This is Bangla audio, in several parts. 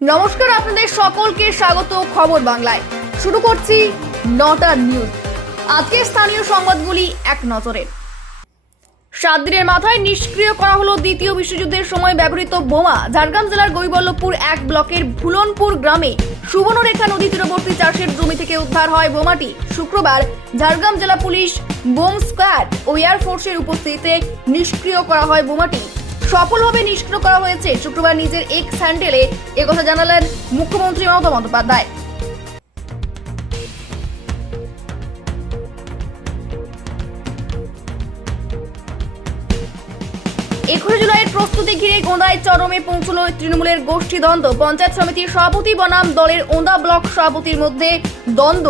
নমস্কার আপনাদের সকলকে, স্বাগত খবর বাংলায়। শুরু করছি নটার নিউজ। আজকের স্থানীয় সংবাদগুলি এক নজরে। সাত দিনের মাথায় নিষ্ক্রিয় করা হলো দ্বিতীয় বিশ্বযুদ্ধের সময় ব্যবহৃত বোমা। ঝাড়গ্রাম জেলার গৈবল্লভপুর এক ব্লকের ভুলনপুর গ্রামে সুবর্ণরেখা নদী তীরবর্তী চাষের জমি থেকে উদ্ধার হয় বোমাটি। শুক্রবার ঝাড়গ্রাম জেলা পুলিশ বোম স্কোয়াড ও এয়ারফোর্সের উপস্থিতিতে নিষ্ক্রিয় করা হয় বোমাটি। সফলভাবে নিষ্ক্রিয় করা হয়েছে। শুক্রবার নিজের এক্স হ্যান্ডেলে একথা জানালেন মুখ্যমন্ত্রী মমতা বন্দ্যোপাধ্যায়। একুশে জুলাইয়ের প্রস্তুতি ঘিরে গোঁদায় চরমে পৌঁছলো তৃণমূলের গোষ্ঠী দ্বন্দ্ব। পঞ্চায়েত সমিতির সভাপতি বনাম দলের ওন্দা ব্লক সভাপতির মধ্যে দ্বন্দ্ব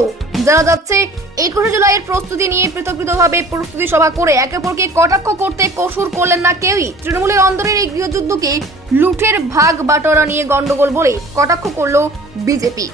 জানা যাচ্ছে। একুশে জুলাইয়ের প্রস্তুতি নিয়ে পৃথক পৃথকভাবে প্রস্তুতি সভা করে একে অপরকে কটাক্ষ করতে কসুর করলেন না কেউই। তৃণমূলের অন্দরের এই গৃহযুদ্ধকে লুঠের ভাগ বাটোয়ারা নিয়ে গন্ডগোল বলে কটাক্ষ করল বিজেপি।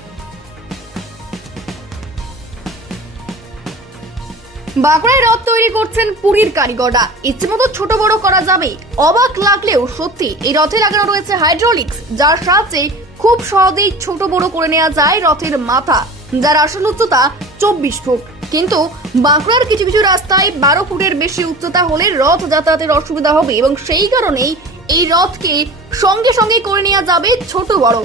বাঁকুড়ায় রথ তৈরি করছেন পুরীর কারিগররা। ইচ্ছেমতো ছোট বড় করা যাবে। অবাক লাগলেও সত্যি, এই রথে লাগানো রয়েছে হাইড্রোলিক্স যার সাহায্যে খুব সহজেই ছোট বড় করে নেওয়া যায় রথের মাথা। যার আসল উচ্চতা চব্বিশ ফুট। কিন্তু বাঁকুড়ার কিছু কিছু রাস্তায় বারো ফুটের বেশি উচ্চতা হলে রথ যাতায়াতের অসুবিধা হবে এবং সেই কারণেই এই রথকে সঙ্গে সঙ্গে করে নেওয়া যাবে ছোট বড়।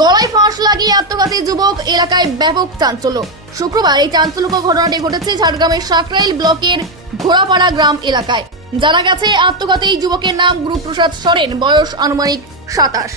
গলায় ফাঁস লাগিয়ে আত্মঘাতী যুবক, এলাকায় ব্যাপক চাঞ্চল্য। শুক্রবার এই চাঞ্চল্যকর ঘটনাটি ঘটেছে ঝাড়গ্রামের সাকরাইল ব্লকের ঘোড়াপাড়া গ্রাম এলাকায়। জানা গেছে, আত্মঘাতী যুবকের নাম গুরুপ্রসাদ সরেন, বয়স আনুমানিক সাতাশ।